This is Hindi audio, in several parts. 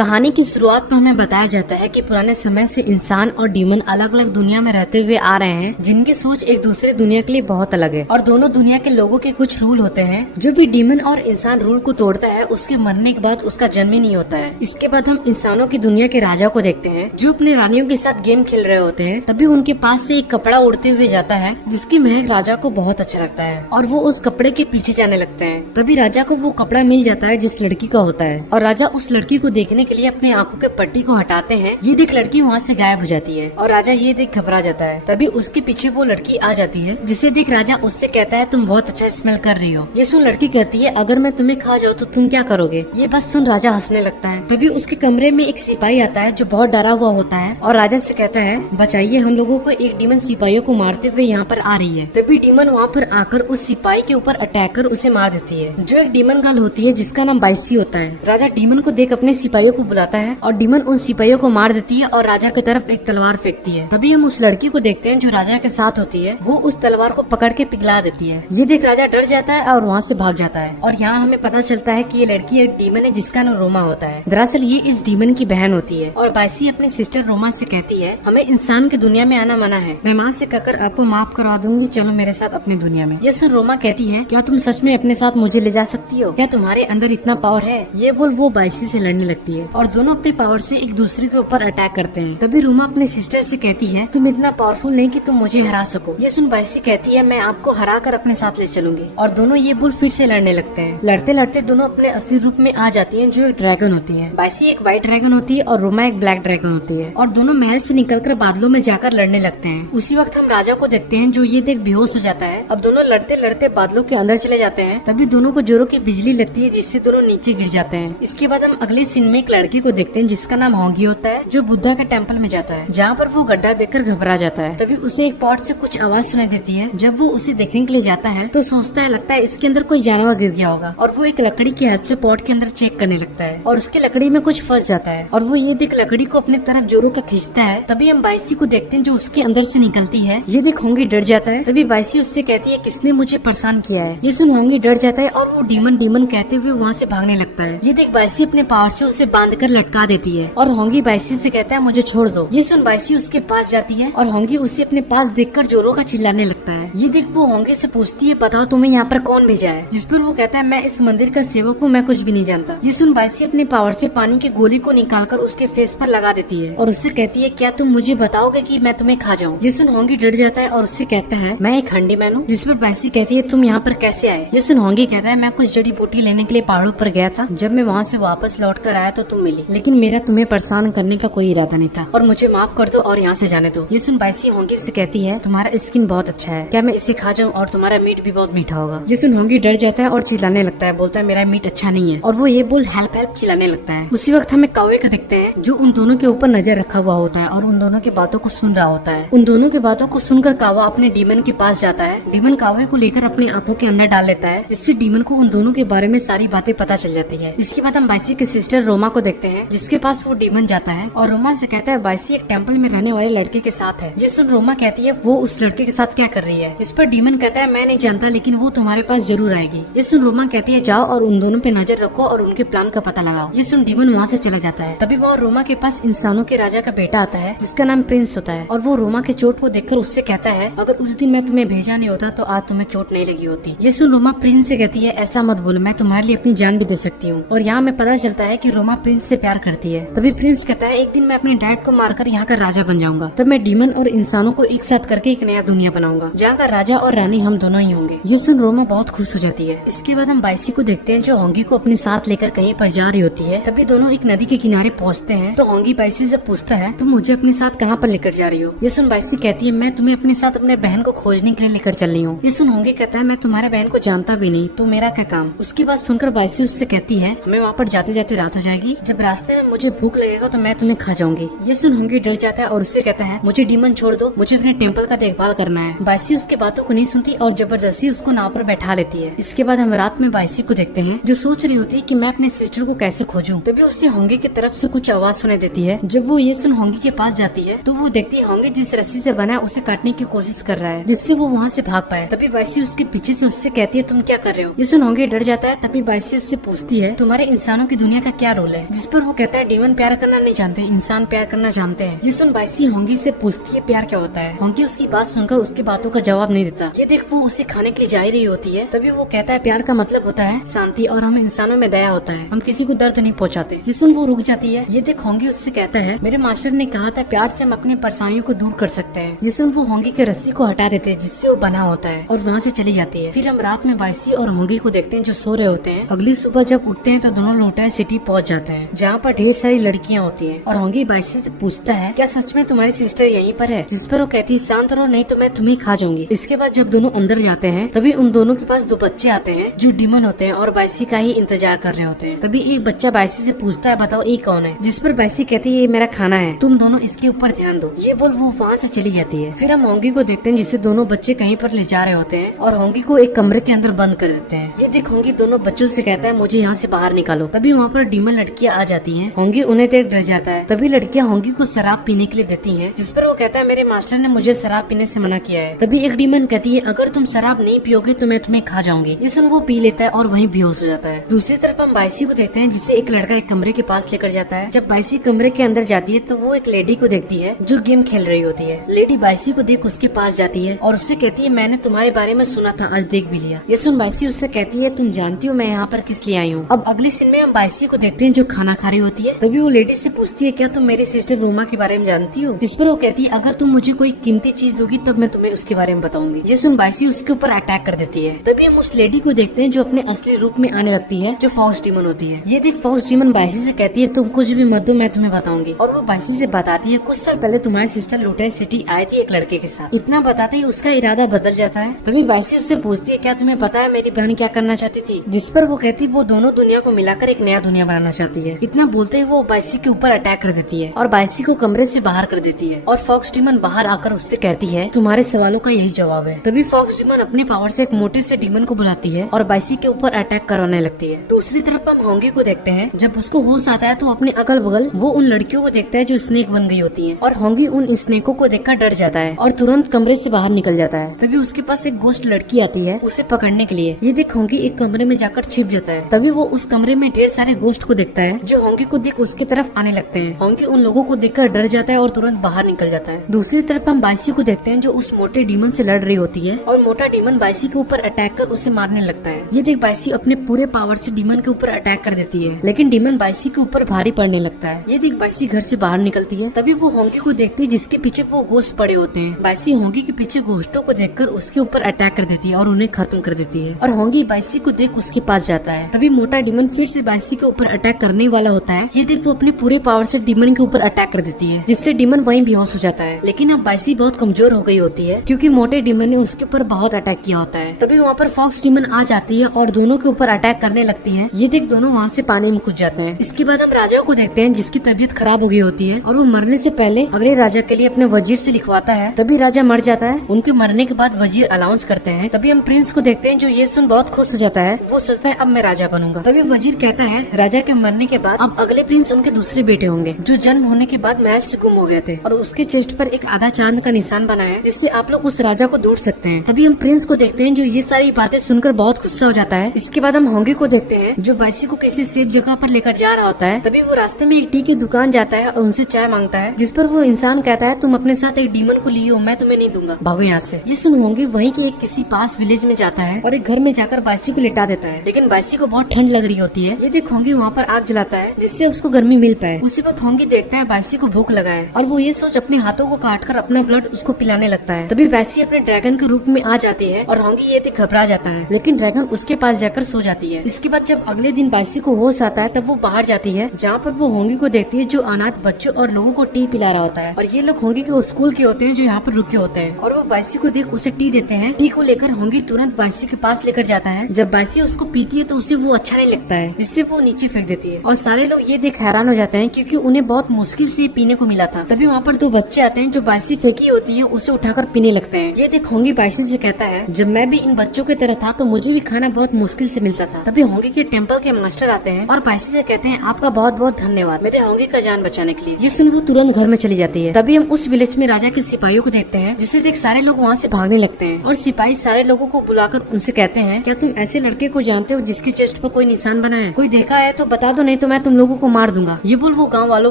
कहानी की शुरुआत में हमें बताया जाता है कि पुराने समय से इंसान और डीमन अलग अलग दुनिया में रहते हुए आ रहे हैं, जिनकी सोच एक दूसरे दुनिया के लिए बहुत अलग है और दोनों दुनिया के लोगों के कुछ रूल होते हैं। जो भी डीमन और इंसान रूल को तोड़ता है उसके मरने के बाद उसका जन्म ही नहीं होता है। इसके बाद हम इंसानों की दुनिया के राजा को देखते हैं जो अपनी रानियों के साथ गेम खेल रहे होते हैं। तभी उनके पास से एक कपड़ा उड़ते हुए जाता है जिसकी महक राजा को बहुत अच्छा लगता है और वो उस कपड़े के पीछे जाने लगते हैं। तभी राजा को वो कपड़ा मिल जाता है जिस लड़की का होता है और राजा उस लड़की को देखने के लिए अपनी आंखों के पट्टी को हटाते हैं। ये देख लड़की वहाँ से गायब हो जाती है और राजा ये देख घबरा जाता है। तभी उसके पीछे वो लड़की आ जाती है जिसे देख राजा उससे कहता है तुम बहुत अच्छा स्मेल कर रही हो। ये सुन लड़की कहती है अगर मैं तुम्हें खा जाऊँ तो तुम क्या करोगे। ये बात सुन राजा हंसने लगता है। तभी उसके कमरे में एक सिपाही आता है जो बहुत डरा हुआ होता है और राजा से कहता है बचाइए, हम लोगों को एक डीमन सिपाहियों को मारते हुए यहाँ पर आ रही है। तभी डीमन वहाँ पर आकर उस सिपाही के ऊपर अटैक कर उसे मार देती है, जो एक डीमन गर्ल होती है जिसका नाम बाइसी होता है। राजा डीमन को देख अपने सिपाहियों को बुलाता है और डीमन उन सिपाहियों को मार देती है और राजा की तरफ एक तलवार फेंकती है। तभी हम उस लड़की को देखते हैं जो राजा के साथ होती है, वो उस तलवार को पकड़ के पिघला देती है। ये देख राजा डर जाता है और वहाँ से भाग जाता है और यहाँ हमें पता चलता है कि ये लड़की एक डीमन है जिसका नाम रोमा होता है। दरअसल ये इस डीमन की बहन होती है और बाइसी अपनी सिस्टर रोमा से कहती है हमें इंसान की दुनिया में आना मना है, मैं माँ से कहकर आपको माफ करवा दूंगी, चलो मेरे साथ अपनी दुनिया में। ये सुन रोमा कहती है क्या तुम सच में अपने साथ मुझे ले जा सकती हो, क्या तुम्हारे अंदर इतना पावर है। ये बोल वो बाइसी से लड़ने लगती है और दोनों अपने पावर से एक दूसरे के ऊपर अटैक करते हैं। तभी रोमा अपने सिस्टर से कहती है तुम इतना पावरफुल नहीं कि तुम मुझे हरा सको। ये सुन बाइसी कहती है मैं आपको हरा कर अपने साथ ले चलूंगी और दोनों ये बुल फिर से लड़ने लगते हैं। लड़ते लड़ते दोनों अपने असली रूप में आ जाती हैं जो एक ड्रैगन होती है। बाइसी एक व्हाइट ड्रैगन होती है और रोमा एक ब्लैक ड्रैगन होती है और दोनों महल से निकलकर बादलों में जाकर लड़ने लगते हैं। उसी वक्त हम राजा को देखते हैं जो ये देख बेहोश हो जाता है। अब दोनों लड़ते लड़ते बादलों के अंदर चले जाते हैं। तभी दोनों को जोरों की बिजली लगती है जिससे दोनों नीचे गिर जाते हैं। इसके बाद हम अगले सीन में एक लड़की को देखते हैं जिसका नाम होंगी होता है जो बुद्धा के टेम्पल में जाता है, जहाँ पर वो गड्ढा देखकर घबरा जाता है। तभी उसे एक पॉट से कुछ आवाज सुनाई देती है। जब वो उसे देखने के लिए जाता है तो सोचता है लगता है इसके अंदर कोई जानवर गिर गया होगा और वो एक लकड़ी की हेल्प से पॉट के अंदर चेक करने लगता है और उसके लकड़ी में कुछ फंस जाता है और वो ये देख लकड़ी को अपने तरफ जोरों का खींचता है। तभी हम बाइसी को देखते हैं जो उसके अंदर से निकलती है। ये देख होंगी डर जाता है। तभी बाइसी उससे कहती है किसने मुझे परेशान किया है। ये सुन होंगी डर जाता है और वो डीमन डीमन कहते हुए वहाँ से भागने लगता है। ये देख बाइसी अपने पावर से उसे बांध कर लटका देती है और होंगी बाइसी से कहता है मुझे छोड़ दो। ये सुन बाइसी उसके पास जाती है और होंगी उसे अपने पास देखकर जोरों का चिल्लाने लगता है। ये देख वो होंगी से पूछती है बताओ तुम्हें यहाँ पर कौन भेजा है। जिस पर वो कहता है मैं इस मंदिर का सेवक हूँ, मैं कुछ भी नहीं जानता। ये सुन बाइसी अपने पावर से पानी की गोली को निकालकर उसके फेस पर लगा देती है और उससे कहती है क्या तुम मुझे बताओगे कि मैं तुम्हें खा जाऊँ। ये सुन होंगी डर जाता है और उससे कहता है मैं एक हंडी मैन हूँ। जिस पर बाइसी कहती है तुम यहाँ पर कैसे आए। ये सुन होंगी कहता है मैं कुछ जड़ी बूटी लेने के लिए पहाड़ों पर गया था, जब मैं वहाँ से वापस लौट कर आया तो तुम मिली, लेकिन मेरा तुम्हें परेशान करने का कोई इरादा नहीं था और मुझे माफ कर दो और यहाँ से जाने दो। ये सुन बाइसी होंगी से कहती है तुम्हारा स्किन बहुत अच्छा है, क्या मैं इसे खा जाऊँ और तुम्हारा मीट भी बहुत मीठा होगा। ये सुन होंगी डर जाता है और चिल्लाने लगता है, बोलता है मेरा मीट अच्छा नहीं है और वो ये बोल हेल्प हेल्प चिल्लाने लगता है। उसी वक्त हमें कौवे को देखते हैं जो उन दोनों के ऊपर नजर रखा हुआ होता है और उन दोनों की बातों को सुन रहा होता है। उन दोनों की बातों को सुनकर कौवा अपने डीमन के पास जाता है। डीमन कौवे को लेकर अपनी आंखों के अंदर डाल लेता है जिससे डीमन को उन दोनों के बारे में सारी बातें पता चल जाती है। इसके बाद हम बाइसी की सिस्टर रोमा को देखते हैं जिसके पास वो डीमन जाता है और रोमा से कहता है बाइसी एक टेम्पल में रहने वाले लड़के के साथ है। ये सुन रोमा कहती है वो उस लड़के के साथ क्या कर रही है। इस पर डीमन कहता है मैं नहीं जानता लेकिन वो तुम्हारे पास जरूर आएगी। ये सुन रोमा कहती है जाओ और उन दोनों पे नजर रखो और उनके प्लान का पता लगाओ। ये सुन डीमन वहाँ से चला जाता है। तभी वो रोमा के पास इंसानों के राजा का बेटा आता है जिसका नाम प्रिंस होता है और वो रोमा के चोट को देखकर उससे कहता है अगर उस दिन मैं तुम्हें भेजा नहीं होता तो आज तुम्हें चोट नहीं लगी होती। ये सुन रोमा प्रिंस से कहती है ऐसा मत बोलो, मैं तुम्हारे लिए अपनी जान भी दे सकती हूँ। और यहाँ में पता चलता है कि रोमा प्रिंस से प्यार करती है। तभी प्रिंस कहता है एक दिन मैं अपने डैड को मारकर यहाँ का राजा बन जाऊंगा, तब मैं डीमन और इंसानों को एक साथ करके एक नया दुनिया बनाऊंगा जहाँ का राजा और रानी हम दोनों ही होंगे। ये सुन रोमा बहुत खुश हो जाती है। इसके बाद हम बाइसी को देखते हैं जो होंगी को अपने साथ लेकर कहीं पर जा रही होती है। तभी दोनों एक नदी के किनारे पहुँचते हैं तो होंगी बाइसी से पूछता है तुम मुझे अपने साथ कहाँ पर लेकर जा रही हो। ये सुन बाइसी कहती है मैं तुम्हें अपने साथ अपने बहन को खोजने के लिए लेकर चल रही हूँ। ये सुन होंगी कहता है मैं तुम्हारे बहन को जानता भी नहीं तो मेरा क्या काम। उसकी बात सुनकर बाइसी उससे कहती है हमें वहाँ पर जाते जाते रात हो जाएगी, जब रास्ते में मुझे भूख लगेगा तो मैं तुम्हें खा जाऊंगी। ये सुन होंगी डर जाता है और उससे कहता है मुझे डीमन छोड़ दो, मुझे अपने टेम्पल का देखभाल करना है। बाइसी उसके बातों को नहीं सुनती और जबरदस्ती उसको नाव पर बैठा लेती है। इसके बाद हम रात में बाइसी को देखते हैं जो सोच रही होती है कि मैं अपने सिस्टर को कैसे खोजूं। तभी उससे होंगी की तरफ से कुछ आवाज सुनाई देती है। जब वो ये सुन होंगी के पास जाती है तो वो देखती है होंगी जिस रस्सी से बना है उसे काटने की कोशिश कर रहा है जिससे वो वहाँ से भाग पाए। तभी बाइसी उसके पीछे से उससे कहती है तुम क्या कर रहे हो। ये सुन होंगी डर जाता है। तभी बाइसी उससे पूछती है तुम्हारे इंसानों की दुनिया का क्या रोल है। हैं, जिस पर वो कहता है डीमन प्यार करना नहीं जानते, इंसान प्यार करना जानते हैं। ये सुन बाइसी होंगी से पूछती है प्यार क्या होता है। होंगी उसकी बात सुनकर उसकी बातों का जवाब नहीं देता। ये देख वो उसे खाने के लिए जा ही रही होती है, तभी वो कहता है प्यार का मतलब होता है शांति और हम इंसानों में दया होता है, हम किसी को दर्द नहीं पहुँचाते। ये सुन वो रुक जाती है। ये देख होंगी उससे कहता है मेरे मास्टर ने कहा था प्यार से हम अपनी परेशानियों को दूर कर सकते हैं। ये सुन वो होंगी के रस्सी को हटा देते हैं जिससे वो बना होता है और वहाँ से चली जाती है। फिर हम रात में बाइसी और होंगी को देखते हैं जो सो रहे होते हैं। अगली सुबह जब उठते हैं तो दोनों लोटाई सिटी पहुँच जाते हैं जहाँ पर ढेर सारी लड़कियाँ होती है और होंगी बाइसी से पूछता है क्या सच में तुम्हारी सिस्टर यहीं पर है, जिस पर वो कहती है शांत रहो नहीं तो मैं तुम्हें खा जाऊंगी। इसके बाद जब दोनों अंदर जाते हैं तभी उन दोनों के पास 2 बच्चे आते हैं जो डीमन होते हैं और बाइसी का ही इंतजार कर रहे होते हैं। तभी एक बच्चा बाइसी से पूछता है बताओ ये कौन है, जिस पर बाइसी कहती है ये मेरा खाना है, तुम दोनों इसके ऊपर ध्यान दो। ये बोल वो वहाँ से चली जाती है। फिर हम होंगी को देखते हैं जिसे दोनों बच्चे कहीं पर ले जा रहे होते हैं और होंगी को एक कमरे के अंदर बंद कर देते हैं। ये देख होंगी दोनों बच्चों से कहता है मुझे यहाँ से बाहर निकालो। तभी वहाँ पर डीमन लड़कियाँ आ जाती हैं। होंगी उन्हें देख डर जाता है। तभी लड़कियाँ होंगी को शराब पीने के लिए देती हैं, जिस पर वो कहता है मेरे मास्टर ने मुझे शराब पीने से मना किया है। तभी एक डीमन कहती है अगर तुम शराब नहीं पियोगे तो मैं तुम्हें खा जाऊंगी। ये सुन वो पी लेता है और वहीं बेहोश हो जाता है। दूसरी तरफ हम बाइसी को देखते हैं जिसे एक लड़का एक कमरे के पास लेकर जाता है। जब बाइसी कमरे के अंदर जाती है तो वो एक लेडी को देखती है जो गेम खेल रही होती है। लेडी बाइसी को देख उसके पास जाती है और उससे कहती है मैंने तुम्हारे बारे में सुना था, आज देख भी लिया। ये सुन बाइसी उससे कहती है तुम जानती हो मैं यहाँ पर किस लिए आई हूँ। अब अगले सीन में हम बाइसी को देखते हैं जो खाना खा रही होती है। तभी वो लेडी से पूछती है क्या तुम मेरी सिस्टर रोमा के बारे में जानती हो, जिस पर वो कहती है अगर तुम मुझे कोई कीमती चीज दोगी तब मैं तुम्हें उसके बारे में बताऊंगी। ये सुन बाइसी उसके ऊपर अटैक कर देती है। तभी हम उस लेडी को देखते हैं जो अपने असली रूप में आने लगती है जो फॉक्स डीमन होती है। ये देख फॉक्स डीमन बाइसी से कहती है तुम कुछ भी मत दो मैं तुम्हें बताऊंगी। और वो बाइसी से बताती है कुछ साल पहले तुम्हारी सिस्टर लुटेन सिटी आई थी एक लड़के के साथ। इतना बताते ही उसका इरादा बदल जाता है। तभी बाइसी उससे पूछती है क्या तुम्हें पता है मेरी बहन क्या करना चाहती थी, जिस पर वो कहती वो दोनों दुनिया को मिलाकर एक नया दुनिया बनाना चाहती है। इतना बोलते ही वो बाइसी के ऊपर अटैक कर देती है और बाइसी को कमरे से बाहर कर देती है। और फॉक्स डीमन बाहर आकर उससे कहती है तुम्हारे सवालों का यही जवाब है। तभी फॉक्स डीमन अपने पावर से एक मोटे से डीमन को बुलाती है और बाइसी के ऊपर अटैक करवाने लगती है। दूसरी तरफ हम होंगी को देखते हैं। जब उसको होश आता है तो अपने अगल बगल वो उन लड़कियों को देखता है जो स्नेक बन गई होती है और होंगी उन स्नेकों को देखकर डर जाता है और तुरंत कमरे से बाहर निकल जाता है। तभी उसके पास एक गोस्ट लड़की आती है उसे पकड़ने के लिए। ये देख होंगी एक कमरे में जाकर छिप जाता है। तभी वो उस कमरे में ढेर सारे गोस्ट को देखता है जो होंगी को देख उसके तरफ आने लगते हैं। होंगी उन लोगों को देखकर डर जाता है और तुरंत बाहर निकल जाता है। दूसरी तरफ हम बाइसी को देखते हैं जो उस मोटे डीमन से लड़ रही होती है और मोटा डीमन बाइसी के ऊपर अटैक कर उसे मारने लगता है। ये देख बाइसी अपने पूरे पावर से डीमन के ऊपर अटैक कर देती है, लेकिन डीमन बाइसी के ऊपर भारी पड़ने लगता है। ये देख बाइसी घर से बाहर निकलती है। तभी वो होंगी को देखती है जिसके पीछे वो गोश्त पड़े होते हैं। बाइसी होंगी के पीछे गोश्तों को देखकर उसके ऊपर अटैक कर देती है और उन्हें खत्म कर देती है और होंगी बाइसी को देख उसके पास जाता है। तभी मोटा डीमन फिर से बाइसी के ऊपर अटैक करने वाला होता है। ये देख वो अपने पूरे पावर से डीमन के ऊपर अटैक कर देती है जिससे डीमन वहीं बेहोश हो जाता है। लेकिन अब बाइसी बहुत कमजोर हो गई होती है क्योंकि मोटे डीमन ने उसके ऊपर बहुत अटैक किया होता है। तभी वहाँ पर फॉक्स डीमन आ जाती है और दोनों के ऊपर अटैक करने लगती है। ये देख दोनों वहाँ से पानी में कूद जाते हैं। इसके बाद हम राजा को देखते हैं जिसकी तबीयत खराब हो गई होती है और वो मरने से पहले अगले राजा के लिए अपने वजीर से लिखवाता है। तभी राजा मर जाता है। उनके मरने के बाद वजीर अनाउंस करते हैं। तभी हम प्रिंस को देखते हैं जो ये सुन बहुत खुश हो जाता है। वो सोचता है अब मैं राजा बनूंगा। तभी वजीर कहता है राजा के मरने के बाद अब अगले प्रिंस उनके दूसरे बेटे होंगे जो जन्म होने के बाद महल से गुम हो गए थे और उसके चेस्ट पर एक आधा चांद का निशान बना है जिससे आप लोग उस राजा को ढूंढ सकते हैं। तभी हम प्रिंस को देखते हैं जो ये सारी बातें सुनकर बहुत गुस्सा हो जाता है। इसके बाद हम होंगी को देखते हैं जो बाइसी को किसी सेफ जगह पर लेकर जा रहा होता है। तभी वो रास्ते में एक टी की दुकान जाता है और उनसे चाय मांगता है, जिस पर वो इंसान कहता है तुम अपने साथ एक डीमन को लियो, मैं तुम्हें नहीं दूंगा, भागो यहाँ से। ये सुन होंगी वहीं के एक किसी पास विलेज में जाता है और एक घर में जाकर बाइसी को लिटा देता है। लेकिन बाइसी को बहुत ठंड लग रही होती है। ये देख होंगी वहाँ पर आग जलाता है जिससे उसको गर्मी मिल पाए। उसी वक्त होंगी देखता है बाइसी को भूख लगा है और वो ये सोच अपने हाथों को काटकर अपना ब्लड उसको पिलाने लगता है। तभी बाइसी अपने ड्रैगन के रूप में आ जाती है और होंगी ये देख घबरा जाता है, लेकिन ड्रैगन उसके पास जाकर सो जाती है। इसके बाद जब अगले दिन बाइसी को होश आता है तब वो बाहर जाती है जहाँ पर वो होंगी को देखती है जो अनाथ बच्चों और लोगों को टी पिला रहा होता है और ये लोग होंगी के स्कूल के होते हैं जो यहाँ पर रुके होते हैं और वो बाइसी को देख उसे टी देते हैं। टी को लेकर होंगी तुरंत बाइसी के पास लेकर जाता है। जब बाइसी उसको पीती है तो उसे वो अच्छा नहीं लगता है जिससे वो नीचे फेंक देती है और सारे लोग ये देख हैरान हो जाते हैं क्योंकि उन्हें बहुत मुश्किल से पीने को मिला था। तभी वहाँ पर 2 बच्चे आते हैं जो बाइसी फेंकी होती है उसे उठाकर पीने लगते हैं। ये देख होंगी बाइसी से कहता है जब मैं भी इन बच्चों की तरह था तो मुझे भी खाना बहुत मुश्किल से मिलता था। तभी होंगी के टेम्पल के मास्टर आते हैं और बाइसी से कहते हैं आपका बहुत बहुत धन्यवाद मेरे होंगी का जान बचाने के लिए। ये सुन वो तुरंत घर में चली जाती है। तभी हम उस विलेज में राजा के सिपाहियों को देखते हैं जिसे देख सारे लोग वहाँ से भागने लगते हैं और सिपाही सारे लोगों को बुलाकर उनसे कहते हैं क्या तुम ऐसे लड़के को जानते हो जिसके चेस्ट पर कोई निशान बना है? कोई देखा है तो बता दो, नहीं तो मैं तुम लोगों को मार दूंगा। ये बोल वो गाँव वालों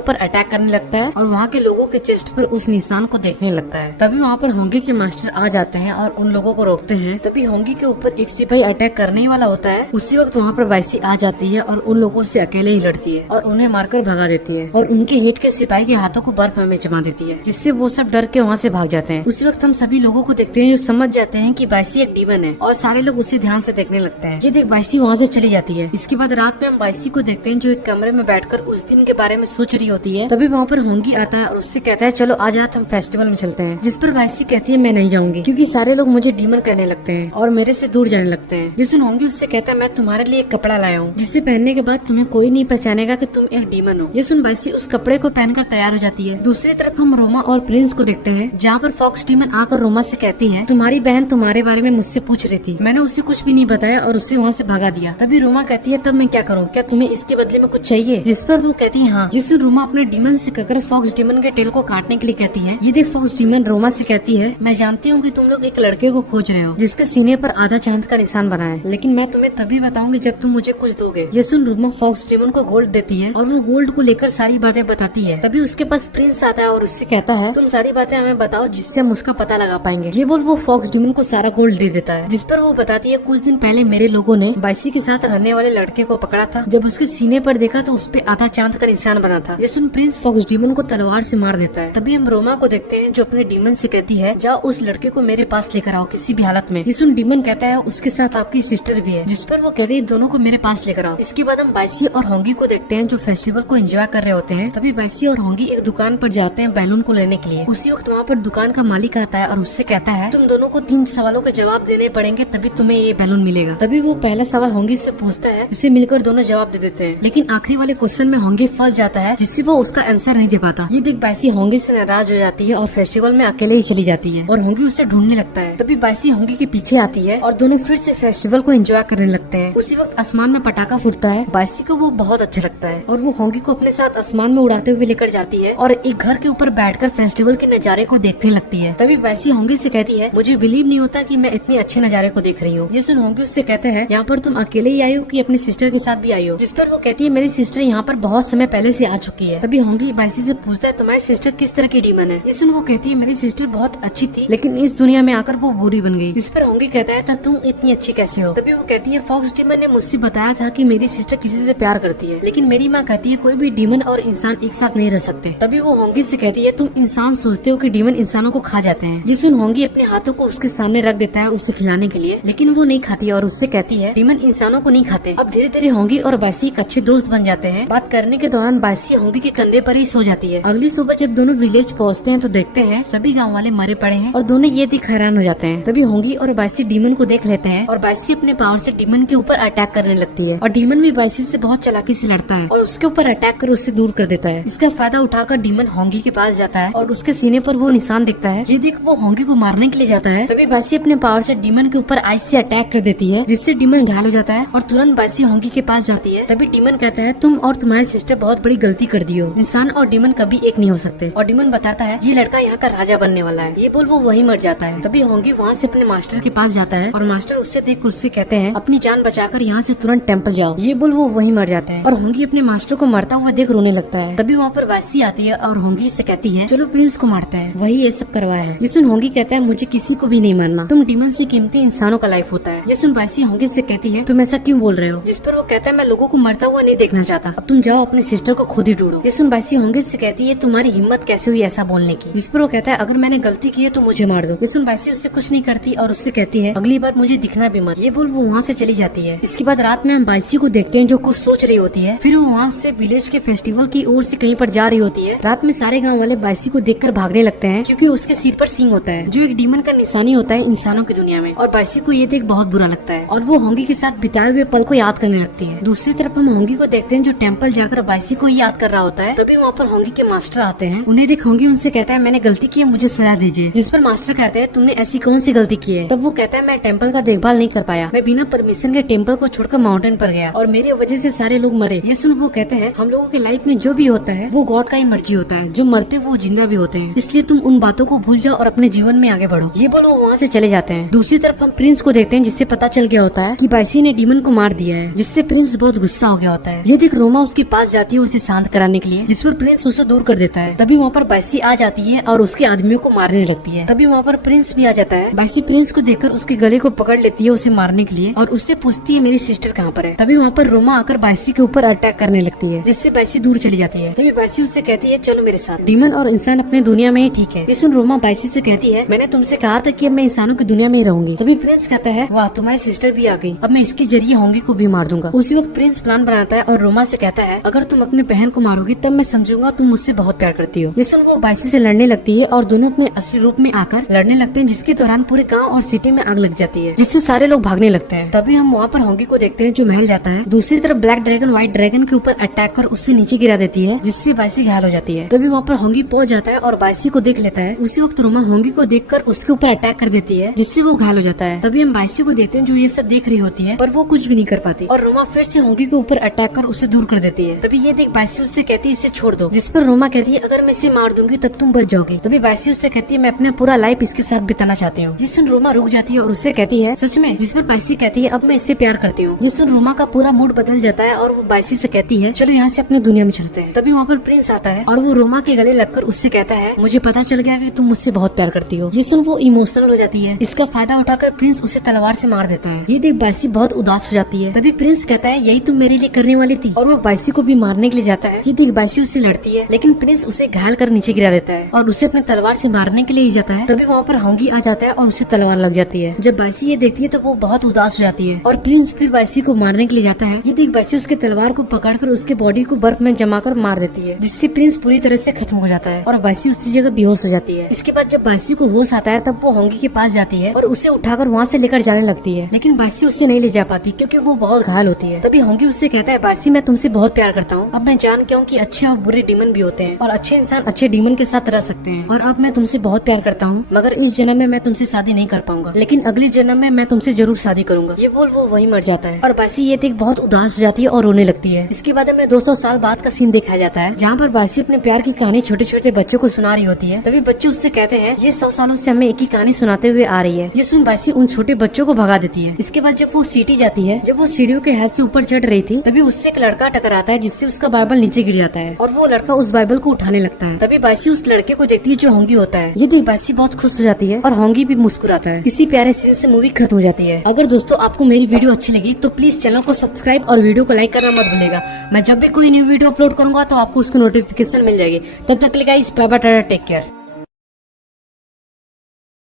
पर अटैक करने लगता है और वहाँ के लोगों के चेस्ट पर उस निशान को देखने लगता है। तभी वहाँ पर होंगी के मास्टर आ जाते हैं और उन लोगों को रोकते हैं। तभी होंगी के ऊपर एक सिपाही अटैक करने ही वाला होता है। उसी वक्त वहाँ पर बाइसी आ जाती है और उन लोगों से अकेले ही लड़ती है और उन्हें मारकर भगा देती है और उनके हेट के सिपाही के हाथों को बर्फ में जमा देती है, जिससे वो सब डर के वहाँ से भाग जाते हैं। उसी वक्त हम सभी लोगों को देखते हैं जो समझ जाते हैं कि बाइसी एक डीमन है और सारे लोग उसे ध्यान से देखने लगते हैं। ये देख बाइसी वहाँ से चली जाती है। इसके बाद रात में हम बाइसी को देखते हैं जो एक कमरे में बैठकर उस दिन के बारे में सोच रही होती है। तभी वहाँ पर होंगी आता है और उससे कहता है चलो आज रात हम फेस्टिवल में चलते हैं। जिस पर बाइसी कहती है मैं नहीं जाऊंगी क्योंकि सारे लोग मुझे डीमन कहने लगते हैं और मेरे से दूर जाने लगते हैं। ये सुन होंगी उससे कहता है मैं तुम्हारे लिए एक कपड़ा लाया हूँ जिसे पहनने के बाद तुम्हें कोई नहीं पहचानेगा कि तुम एक डीमन हो। ये सुन बाइसी उस कपड़े को पहनकर तैयार हो जाती है। दूसरी तरफ हम रोमा और प्रिंस को देखते हैं जहाँ पर फॉक्स डीमन आकर रोमा से कहती है तुम्हारी बहन तुम्हारे बारे में मुझसे पूछ रही थी, मैंने उसे कुछ भी नहीं बताया और उसे वहाँ से भगा दिया। तभी रोमा कहती है तब मैं क्या करूँ, क्या तुम्हें इसके बदले में कुछ चाहिए? जिस पर वो कहती है हाँ। जिस रोमा अपने डीमन से कहकर फॉक्स डीमन के टेल को काटने के लिए कहती है। ये देख फॉक्स डीमन रोमा से कहती है मैं जानती हूँ कि तुम लोग एक लड़के को खोज रहे हो जिसके सीने पर आधा चांद का निशान बना है, लेकिन मैं तुम्हें तभी बताऊंगी जब तुम मुझे कुछ दोगे। ये सुन रोमा फॉक्स डीमन को गोल्ड देती है और वो गोल्ड को लेकर सारी बातें बताती है। तभी उसके पास प्रिंस आता है और उससे कहता है तुम सारी बातें हमें बताओ जिससे हम उसका पता लगा पाएंगे। ये बोल वो फॉक्स डीमन को सारा गोल्ड दे देता है। जिस पर वो बताती है कुछ दिन पहले मेरे लोगों ने बाइसी के साथ रहने वाले लड़के को पकड़ा था, जब उसके सीने पर देखा तो उस पे आधा चांद का निशान बना था। ये सुन प्रिंस फॉक्स डीमन को तलवार से मार देता है। तभी हम रोमा को देखते हैं जो अपने डीमन से कहती है जाओ उस लड़के को मेरे पास लेकर आओ किसी भी हालत में। ये सुन डीमन कहता है उसके साथ आपकी सिस्टर भी है, जिस पर वो कहती है दोनों को मेरे पास लेकर आओ। इसके बाद हम बाइसी और होंगी को देखते हैं जो फेस्टिवल को एंजॉय कर रहे होते हैं। तभी बाइसी और होंगी एक दुकान पर जाते हैं बैलून को लेने के लिए। उसी वक्त वहाँ पर दुकान का मालिक आता है और उससे कहता है तुम दोनों को 3 सवालों के जवाब देने पड़ेंगे तभी तुम्हें ये बैलून मिलेगा। तभी वो पहला सवाल होंगी से पूछता है जिससे मिलकर दोनों जवाब दे देते हैं, लेकिन आखिरी वाले क्वेश्चन में होंगी फंस जाता है जिससे वो उसका आंसर नहीं दे पाता। ये देख बाइसी होंगी से नाराज हो जाती है और फेस्टिवल में अकेले ही चली जाती है और होंगी उसे ढूंढने लगता है। तभी बाइसी होंगी के पीछे आती है और दोनों फिर से फेस्टिवल को एंजॉय करने लगते हैं। उसी वक्त आसमान में पटाखा फूटता है। बाइसी को वो बहुत अच्छा लगता है और वो होंगी को अपने साथ आसमान में उड़ाते हुए लेकर जाती है और एक घर के ऊपर बैठकर फेस्टिवल के नजारे को देखने लगती है। तभी बाइसी होंगी से कहती है मुझे बिलीव नहीं होता कि मैं इतने अच्छे नजारे को देख रही हूँ। ये सुन होंगी उससे कहते हैं यहाँ पर तुम अकेले ही आई हो कि अपनी सिस्टर के साथ भी आई हो? जिस पर वो कहती है मेरी सिस्टर यहाँ पर बहुत समय पहले से आ चुकी है। तभी होंगी बाइसी से पूछता है तुम्हारी सिस्टर किस तरह की डीमन है? ये सुन वो कहती है मेरी सिस्टर बहुत अच्छी थी लेकिन इस दुनिया में आकर वो बुरी बन गई। जिस पर होंगी कहता है तुम इतनी अच्छी कैसे हो? तभी वो कहती है फॉक्स डीमन ने मुझसे बताया था कि मेरी सिस्टर किसी से प्यार करती है, लेकिन मेरी माँ कहती है कोई भी डीमन और इंसान एक साथ नहीं रह सकते। तभी वो होंगी से कहती है तुम इंसान सोचते हो कि डीमन इंसानों को खा जाते हैं। ये सुन होंगी अपने हाथों को उसके सामने रख देता है उसे खिलाने के लिए, लेकिन वो नहीं खाती और उससे कहती है डीमन इंसानों को नहीं खाते। अब धीरे धीरे होंगी और बाइसी एक अच्छे दोस्त बन जाते हैं। बात करने के दौरान बाइसी होंगी के कंधे पर ही सो जाती है। अगली सुबह जब दोनों विलेज पहुँचते हैं तो देखते हैं सभी गाँव वाले मरे पड़े हैं और दोनों ये देख हैरान हो जाते हैं। तभी होंगी और बाइसी डीमन को देख लेते हैं और बाइसी अपने पावर से डीमन के ऊपर अटैक करने लगती है और डीमन भी बाइसी से बहुत चालाकी से लड़ता है और उसके ऊपर अटैक कर उससे दूर कर देता है। इसका फायदा उठाकर डीमन होंगी के पास जाता है और उसके सीने पर वो निशान दिखता है। ये देख वो होंगी को मारने के लिए जाता है। तभी बाइसी अपने पावर से डीमन के ऊपर आइस से अटैक कर देती है जिससे डीमन घायल हो जाता है और तुरंत बाइसी होंगी के पास जाती है। तभी डीमन कहता है तुम और तुम्हारी सिस्टर बहुत बड़ी गलती कर दी हो, इंसान और डीमन कभी एक नहीं हो सकते। और डीमन बताता है ये लड़का यहाँ का राजा बनने वाला है। ये बोल वो वही मर जाता है। तभी होंगी वहाँ से अपने मास्टर के पास जाता है और मास्टर उससे देख उससे कहते हैं अपनी जान बचाकर यहाँ से तुरंत टेम्पल जाओ। ये बोल वो वही मर जाता है और होंगी अपने मास्टर को मरता हुआ देख रोने लगता है। तभी वहाँ पर बाइसी आती है और होंगी से कहती है चलो प्रिंस को मारते हैं, वही ये सब करवाया है। ये सुन होंगी कहता है मुझे किसी को भी नहीं मारना, तुम डीमन से कीमती इंसानों का लाइफ होता है। ये सुन बाइसी होंगी से कहती है तुम ऐसा क्यों बोल रहे हो? जिस पर वो कहता है मैं लोगों को मरता हुआ नहीं देखना चाहता, अब तुम जाओ अपनी सिस्टर को खुद ही ढूंढो। ये सुन बाइसी होंगी से कहती है तुम्हारी हिम्मत कैसे हुई ऐसा बोलने की? जिस पर वो कहता है अगर मैंने गलती की है तो मुझे मार दो। ये सुन बाइसी उससे कुछ नहीं करती और उससे कहती है अगली बार मुझे दिखना भी मत। ये बोल वो वहाँ से चली जाती है। इसके बाद रात में हम बाइसी को देखते हैं जो कुछ सोच रही होती है। फिर वो वहाँ से विलेज के फेस्टिवल की ओर से कहीं पर जा रही होती है। रात में सारे गाँव वाले बाइसी को देखकर भागने लगते हैं क्योंकि उसके सिर पर सींग होता है जो एक डीमन का निशानी होता है इंसानों की दुनिया में। और बाइसी को ये देख बहुत बुरा लगता है और वो होंगी के साथ बिताए हुए पल को याद करने लगती है। दूसरी तरफ हम होंगी को देखते हैं जो टेम्पल जाकर बाइसी को याद कर रहा होता है। तभी वहाँ पर होंगी के मास्टर आते हैं। उन्हें देख होंगी उनसे कहता है मैंने गलती की है, मुझे सजा दीजिए। जिस पर मास्टर कहते हैं तुमने ऐसी कौन सी गलती की है? तब वो कहता है मैं टेम्पल का देखभाल नहीं कर पाया, मैं बिना परमिशन के टेम्पल को छोड़कर माउंटेन पर गया और मेरी वजह से सारे लोग मरे। ये सुन वो कहते हैं हम लोगों के लाइफ में जो भी होता है वो गॉड का ही मर्जी होता है, जो मरते वो जिंदा भी होते हैं, इसलिए तुम उन बातों को भूल जाओ और अपने जीवन में आगे बढ़ो। ये बोलो वहाँ से चले जाते हैं। दूसरी तरफ हम प्रिंस को देखते हैं जिससे पता चल गया होता है कि बाइसी ने डीमन को मार दिया है, जिससे प्रिंस बहुत गुस्सा हो गया होता है। जाता है। ये देख रोमा उसके पास जाती है उसे शांत कराने के लिए, जिस पर प्रिंस उसे दूर कर देता है। तभी वहाँ पर बाइसी आ जाती है और उसके आदमियों को मारने लगती है। तभी वहाँ पर प्रिंस भी आ जाता है। बाइसी प्रिंस को देखकर उसके गले को पकड़ लेती है उसे मारने के लिए और उससे पूछती है मेरी सिस्टर कहाँ पर है। तभी वहाँ पर रोमा आकर बाइसी के ऊपर अटैक करने लगती है, जिससे बाइसी दूर चली जाती है। तभी बाइसी उससे कहती है चलो मेरे साथ, डीमन और इंसान अपने दुनिया में ही ठीक है। ये सुन रोमा बाइसी से कहती है मैंने तुमसे कहा था कि अब मैं इंसानों की दुनिया में ही रहूंगी। तभी प्रिंस कहता है वाह तुम्हारी सिस्टर भी आ गई, अब मैं इसके जरिए होंगी को भी मार दूंगा। उसी वक्त प्रिंस प्लान बनाता है और रोमा से कहता है अगर तुम अपनी बहन को मारोगी तब मैं समझूंगा तुम मुझसे बहुत प्यार करती हो। ये सुन वो बाइसी से लड़ने लगती है और दोनों अपने असली रूप में आकर लड़ने लगते हैं, जिसके दौरान पूरे गाँव और सिटी में आग लग जाती है, जिससे सारे लोग भागने लगते हैं। तभी हम वहाँ पर होंगी को देखते हैं जो महल जाता है। दूसरी तरफ ब्लैक ड्रैगन व्हाइट ड्रैगन के ऊपर अटैक कर उससे नीचे गिरा देती है, जिससे बाइसी घायल हो जाती है। तभी वहाँ पर होंगी पहुंच जाता है और बाइसी को देख लेता है। उसी वक्त रोमा होंगी को देखकर उसके ऊपर अटैक कर देती है, जिससे वो घायल हो जाता है। तभी हम बाइसी को देखते हैं जो ये सब देख रही होती है, पर वो कुछ भी नहीं कर पाती और रोमा फिर से होंगी के ऊपर अटैक कर उसे दूर कर देती है। तभी ये देख बाइसी उससे कहती है इसे छोड़ दो, जिस पर रोमा कहती है अगर मैं इसे मार दूंगी तब तुम बच जाओगी। तभी बाइसी उससे कहती है मैं अपना पूरा लाइफ इसके साथ बिताना चाहती हूँ। ये सुन रोमा रुक जाती है और उससे कहती है सच में, जिस पर बाइसी कहती है अब मैं इससे प्यार करती हूँ। ये सुन रोमा का पूरा मूड बदल जाता है और वो बाइसी से कहती है चलो यहाँ से अपनी दुनिया में चलते हैं। तभी वहाँ पर प्रिंस आता है और वो रोमा के गले लगकर उससे कहता है मुझे पता चल गया कि तुम मुझसे बहुत प्यार करती हो। ये सुन वो इमोशनल हो जाती है। इसका फायदा उठाकर प्रिंस उसे तलवार से मार देता है। ये देख बाइसी बहुत उदास हो जाती है। तभी प्रिंस कहता है यही तुम मेरे लिए करने वाली थी, और वो बाइसी को भी मारने के लिए जाता है। ये देख बाइसी उससे लड़ती है, लेकिन प्रिंस उसे घायल कर नीचे गिरा देता है और उसे अपने तलवार से मारने के लिए ही जाता है। तभी वहाँ पर होंगी आ जाता है और उसे तलवार लग जाती है। जब बाइसी ये देखती है तो वो बहुत उदास हो जाती है और प्रिंस फिर बाइसी को मारने के लिए जाता है। ये देख बाइसी उसके तलवार को पकड़कर उसके बॉडी को बर्फ में जमा कर मार देती है, जिससे प्रिंस पूरी तरह से खत्म हो जाता है और बाइसी उसी जगह बेहोश हो जाती है। इसके बाद जब बाइसी को होश आता है तब वो होंगी के पास जाती है और उसे उठाकर वहाँ से लेकर जाने लगती है, लेकिन बाइसी उससे नहीं ले जा पाती क्योंकि वो बहुत घायल होती है। तभी होंगी उससे कहता है बाइसी मैं तुमसे बहुत प्यार करता हूँ, अब मैं जान गया हूँ कि अच्छे और बुरे डीमन भी होते हैं और अच्छे इंसान अच्छे डीमन के साथ रह सकते हैं, और अब मैं तुमसे बहुत प्यार करता हूँ, मगर इस जन्म में मैं तुमसे शादी नहीं कर पाऊंगा, लेकिन अगले जन्म में मैं तुमसे जरूर शादी करूंगा। ये बोल वो वही मर जाता है और बाइसी ये देख बहुत उदास हो जाती है और रोने लगती है। इसके बाद हमें 200 साल बाद का सीन दिखाया जाता है, जहाँ पर बाइसी अपने प्यार की कहानी छोटे छोटे बच्चों को सुना रही होती है। तभी बच्चे उससे कहते हैं ये 100 सालों से हमें एक ही कहानी सुनाते हुए आ रही है। ये सुन बाइसी उन छोटे बच्चों को भगा देती है। इसके बाद जब वो सिटी जाती है, जब वो सीढ़ियों के हेल्प से ऊपर चढ़ रही थी, तभी उससे एक लड़का टकराता है, जिससे उसका बाइबल नीचे गिर जाता है और वो लड़का उस बाइबल को उठाने लगता है। तभी बाइसी उस लड़के को देखती है जो होंगी होता है। ये देख बाइसी बहुत खुश हो जाती है और होंगी भी मुस्कुराता है। इसी प्यारे सीन से मूवी खत्म हो जाती है। अगर दोस्तों आपको मेरी वीडियो अच्छी लगी तो प्लीज चैनल को सब्सक्राइब और वीडियो को लाइक करना मत भूलिएगा। मैं जब भी कोई न्यू वीडियो अपलोड करूंगा तो आपको उसकी नोटिफिकेशन मिल जाएगी। तब तक के लिए guys bye bye, Tata, take care.